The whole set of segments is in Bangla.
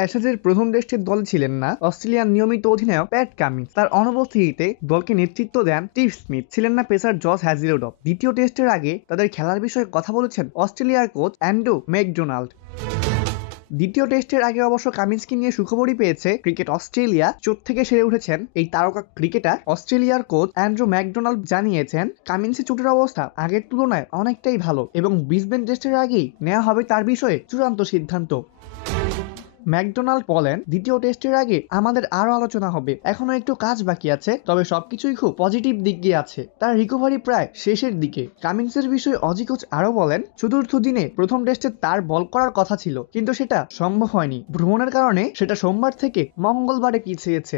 অ্যাশেজের প্রথম টেস্টের দলে ছিলেন না অস্ট্রেলিয়ার নিয়মিত অধিনায়ক প্যাট কামিন্স। তার অনুপস্থিতিতে দলকে নেতৃত্ব দেন স্টিভ স্মিথ। ছিলেন না পেসার জস হ্যাজেলউড। দ্বিতীয় টেস্টের আগে তাদের খেলার বিষয়ে কথা বলেছেন অস্ট্রেলিয়ার কোচ অ্যান্ড্রু ম্যাকডোনাল্ড। দ্বিতীয় টেস্টের আগে অবশ্য কামিন্সকে নিয়ে সুখবরই পেয়েছে ক্রিকেট অস্ট্রেলিয়া। চোট থেকে সেরে উঠেছেন এই তারকা ক্রিকেটার। অস্ট্রেলিয়ার কোচ অ্যান্ড্রু ম্যাকডোনাল্ড জানিয়েছেন কামিন্সের চোটের অবস্থা আগের তুলনায় অনেকটাই ভালো এবং ব্রিসবেন টেস্টের আগেই নেওয়া হবে তার বিষয়ে চূড়ান্ত সিদ্ধান্ত। ম্যাকডোনাল্ড বলেন, দ্বিতীয় টেস্টের আগে আমাদের আরো আলোচনা হবে। এখনো একটু কাজ বাকি আছে, তবে সবকিছুই খুব পজিটিভ দিক দিয়ে আছে। তার রিকভারি প্রায় শেষের দিকে। কামিন্সের বিষয়ে অজি কোচ আরো বলেন, চতুর্থ দিনে প্রথম টেস্টে তার বল করার কথা ছিল, কিন্তু সেটা সম্ভব হয়নি। ভ্রমণের কারণে সেটা সোমবার থেকে মঙ্গলবারে পিছিয়েছে।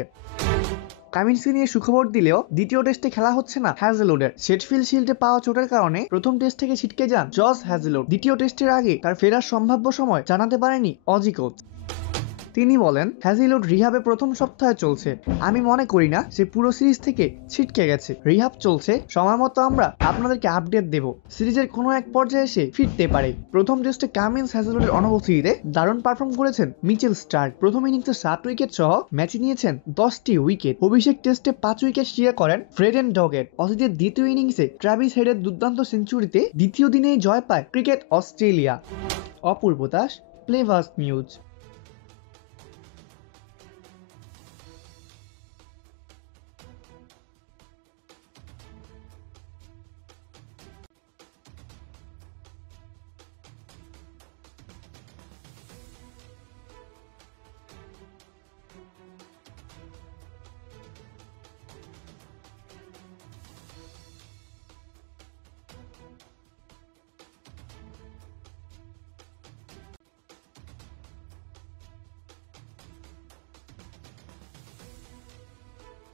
কামিন্সকে নিয়ে সুখবর দিলেও দ্বিতীয় টেস্টে খেলা হচ্ছে না হ্যাজেলউডের। শেফিল্ড শিল্ডে পাওয়া চোটের কারণে প্রথম টেস্ট থেকে ছিটকে যান জস হ্যাজেলউড। দ্বিতীয় টেস্টের আগে তার ফেরার সম্ভাব্য সময় জানাতে পারেনি অজি কোচ। তিনি বলেন, হ্যাজেলউড রিহাবে প্রথম সপ্তাহে চলছে। আমি মনে করি না সে পুরো সিরিজ থেকে ছিটকে গেছে। রিহাব চলছে, সময় মতো আমরা আপনাদেরকে আপডেট দেব। সিরিজের কোনো এক পর্যায়ে এসে ফিরতে পারে। প্রথম টেস্টে কামিন্স হ্যাজেলউডের অনুপস্থিতিতে দারুণ পারফর্ম করেছেন মিচেল স্টার্ক। প্রথম ইনিংসে 7 উইকেট সহ ম্যাচে নিয়েছেন 10টি উইকেট। অভিষেক টেস্টে 5 উইকেট শেয়ার করেন ফ্রেডেন ডগেট। অসিদের দ্বিতীয় ইনিংসে ট্রাভিস হেডের দুর্দান্ত সেঞ্চুরিতে দ্বিতীয় দিনেই জয় পায় ক্রিকেট অস্ট্রেলিয়া। অপূর্ব দাস, প্লেভার্স নিউজ।